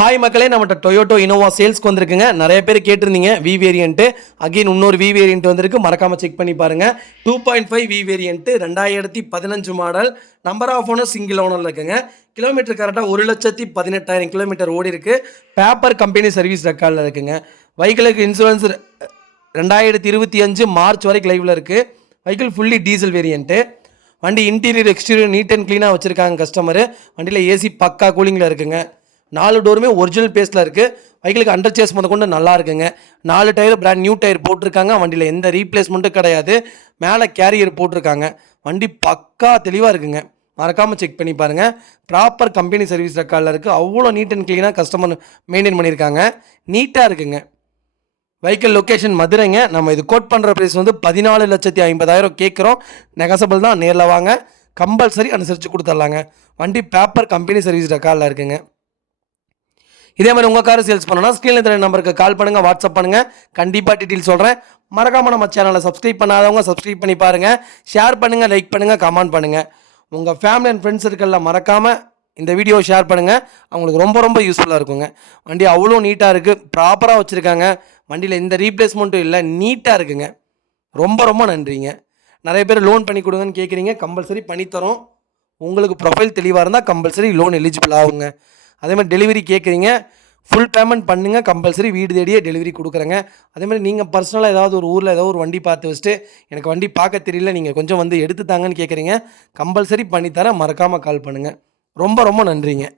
Hi மக்களே, நம்மகிட்ட Toyota Innova சேல்ஸ்க்கு வந்திருக்குங்க. நிறைய பேர் கேட்டிருந்தீங்க வி வேரியன்ட்டு. அகெயின் இன்னொரு வி வேரியன்ட் வந்திருக்கு, மறக்காமல் செக் பண்ணி பாருங்கள். 2.5 V variant 2015 model. Number of owner single ஓனரில் இருக்குங்க. கிலோமீட்டர் கரெக்டாக 1,18,000 கிலோமீட்டர் ஓடி இருக்குது. பேப்பர் கம்பெனி சர்வீஸ் ரெக்கார்டில் இருக்குங்க. வெஹிக்கிளுக்கு இன்சூரன்ஸ் 2025 மார்ச் வரைக்கும் லைவில் இருக்குது. Vehicle fully diesel variant. வண்டி இன்டீரியர் எக்ஸ்டீரியர் நீட் அண்ட் க்ளீனாக வச்சுருக்காங்க கஸ்டமரு. வண்டியில் ஏசி பக்கா கூலிங்கில் இருக்குங்க. 4 டோருமே ஒரிஜினல் பேஸில் இருக்குது. வெஹிக்கிளுக்கு அண்டர் சேஸ் முத கொண்டு நல்லா இருக்குங்க. 4 டயர் பிராண்ட் நியூ டயர் போட்டிருக்காங்க. வண்டியில் எந்த ரீப்ளேஸ்மெண்ட்டும் கிடையாது. மேலே கேரியர் போட்டிருக்காங்க. வண்டி பக்கா தெளிவாக இருக்குங்க. மறக்காமல் செக் பண்ணி பாருங்கள். ப்ராப்பர் கம்பெனி சர்வீஸ் ரெக்கார்டில் இருக்குது. அவ்வளோ நீட் அண்ட் க்ளீனாக கஸ்டமர் மெயின்டைன் பண்ணியிருக்காங்க. நீட்டாக இருக்குங்க. வெஹிக்கிள் லொக்கேஷன் மதுரைங்க. நம்ம இது கோட் பண்ணுற ப்ரைஸ் வந்து 14,50,000 கேட்குறோம். நெகசபிள் தான். நேரில் வாங்க, கம்பல்சரி அனுசரித்து கொடுத்துர்லாங்க. வண்டி பேப்பர் கம்பெனி சர்வீஸ் ரெக்கார்டில் இருக்குங்க. இதே மாதிரி உங்கள் காரை சேல்ஸ் பண்ணணும்னா ஸ்க்ரீனில் தெரிய நம்பருக்கு கால் பண்ணுங்கள், வாட்ஸ்அப் பண்ணுங்கள். கண்டிப்பாக டீட்டெயில் சொல்கிறேன். மறக்காமல் நம்ம சேனலை சப்ஸ்கிரைப் பண்ணாதவங்க சப்ஸ்கிரைப் பண்ணி பாருங்கள். ஷேர் பண்ணுங்கள், லைக் பண்ணுங்கள், கமெண்ட் பண்ணுங்கள். உங்கள் ஃபேமிலி அண்ட் ஃப்ரெண்ட்ஸ் சர்க்கிளில் மறக்காமல் இந்த வீடியோ ஷேர் பண்ணுங்கள். அவங்களுக்கு ரொம்ப ரொம்ப யூஸ்ஃபுல்லாக இருக்குங்க. வண்டி அவ்வளோ நீட்டாக இருக்குது. ப்ராப்பராக வச்சுருக்காங்க. வண்டியில் எந்த ரீப்ளேஸ்மெண்ட்டும் இல்லை. நீட்டாக இருக்குங்க. ரொம்ப ரொம்ப நன்றிங்க. நிறைய பேர் லோன் பண்ணி கொடுங்கன்னு கேட்குறீங்க. கம்பல்சரி பண்ணித்தரோம். உங்களுக்கு ப்ரொஃபைல் தெளிவாக இருந்தால் கம்பல்சரி லோன் எலிஜிபிள் ஆகுங்க. அதேமாதிரி டெலிவரி கேட்குறீங்க, ஃபுல் பேமெண்ட் பண்ணுங்கள். கம்பல்சரி வீடு தேடியே டெலிவரி கொடுக்குறேங்க. அதேமாதிரி நீங்கள் பர்சனலாக ஏதாவது ஒரு ஊரில் ஏதாவது ஒரு வண்டி பார்த்து வச்சுட்டு எனக்கு வண்டி பார்க்க தெரியல, நீங்கள் கொஞ்சம் வந்து எடுத்து தாங்கன்னு கேட்குறீங்க, கம்பல்சரி பண்ணித்தரேன். மறக்காமல் கால் பண்ணுங்கள். ரொம்ப ரொம்ப நன்றிங்க.